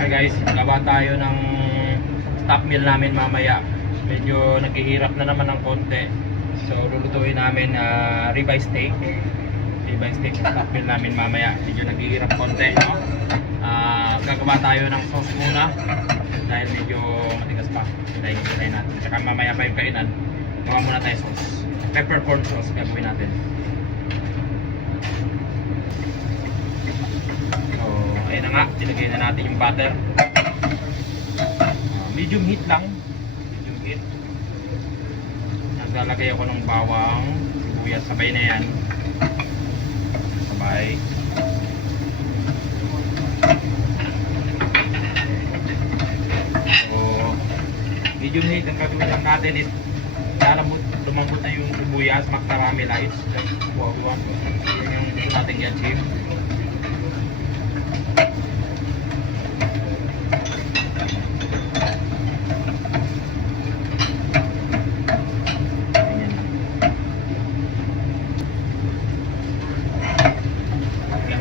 Hi guys, gawa tayo ng stock meal namin mamaya. Medyo naghihirap na naman ng konti. So lulutuin namin ribeye steak. Ribeye steak yung stock meal namin mamaya. Medyo naghihirap konti, no? Gagawa tayo ng sauce muna dahil medyo matigas pa. Hintayin natin. Tsaka mamaya pa yung kainan. Gawa muna tayo sauce. Peppercorn sauce gagawin natin. Ayan na nga, ilagay na natin yung butter. Medium heat lang. Medium heat. Naglalagay ako ng bawang, sibuyas, sabay na yan. Sabay. So, medium heat ang gagawin lang natin is lumambot na yung sibuyas, mag-caramelize. Buwa-buwa. Yan yung gusto natin yan, chip.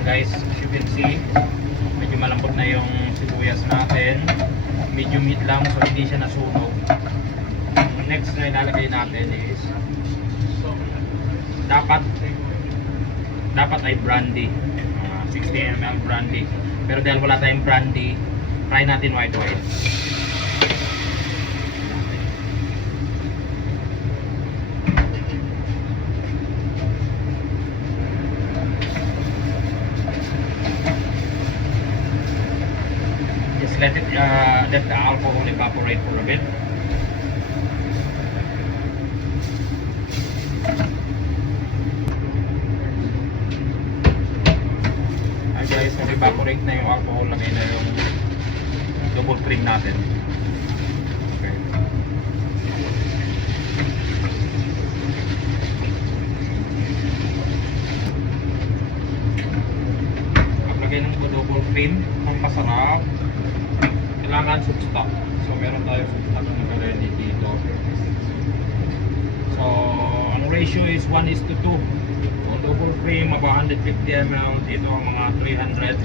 Guys, as you can see, medyo malambot na yung sibuyas natin. Medium heat lang, so hindi siya nasunog. Next na ilalagay natin is dapat ay brandy, 60 ml brandy. Pero dahil wala tayong brandy, try natin white wine. Let the alcohol evaporate for a bit. Hi guys, nag-evaporate na yung alcohol, lagay na yung double cream natin. Okay. Maglagay ng double cream, ang masarap. Kailangan soup stock. So meron tayo soup stock na nag-ready dito. So ang ratio is 1:2. So double cream about 150 ml. Dito ang mga 300.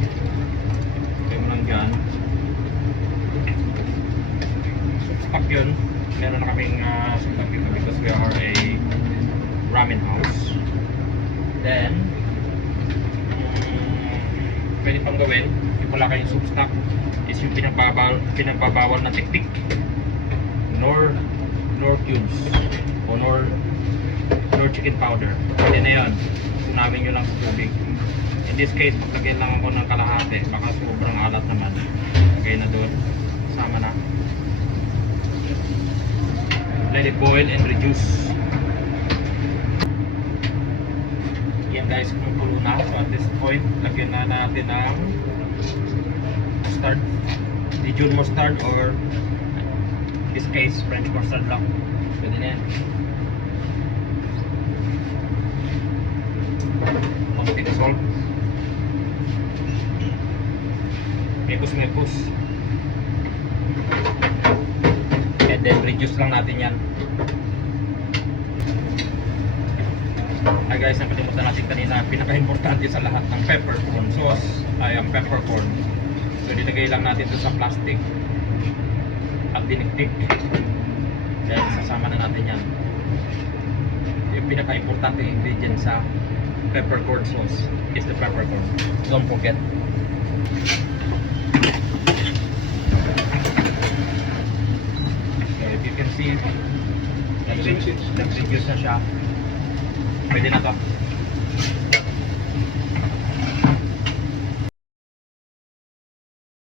Kaya mo lang dyan. Soup stock yun. Meron na kaming soup stock dito because we are a ramen house. Then pwede pang gawin yung wala kayong soup stock is yung pinagbabawal na tiktik, nor cubes o nor chicken powder. Pwede na yun, tunawin nyo lang sa tubig. In this case, maglagyan lang ako ng kalahati, baka sobrang alat naman. Lagay na doon, sama na. Let it boil and reduce. Yan guys, kumukulo na. So at this point, lagyan na natin ang mustard, Dijon mustard, or in this case French mustard lang. Pwede na yan. Konting salt, mekos, and then reduce lang natin yan. Hi guys, nakalimutan natin kanina, pinaka-importante sa lahat ng peppercorn sauce ay ang peppercorn. So dinagay lang natin ito sa plastic at diniktik. Then sasama na natin yan. Yung pinaka-importante ingredient sa peppercorn sauce is the peppercorn. Don't forget. So if you can see, nag-reduce na siya. Pwede na to.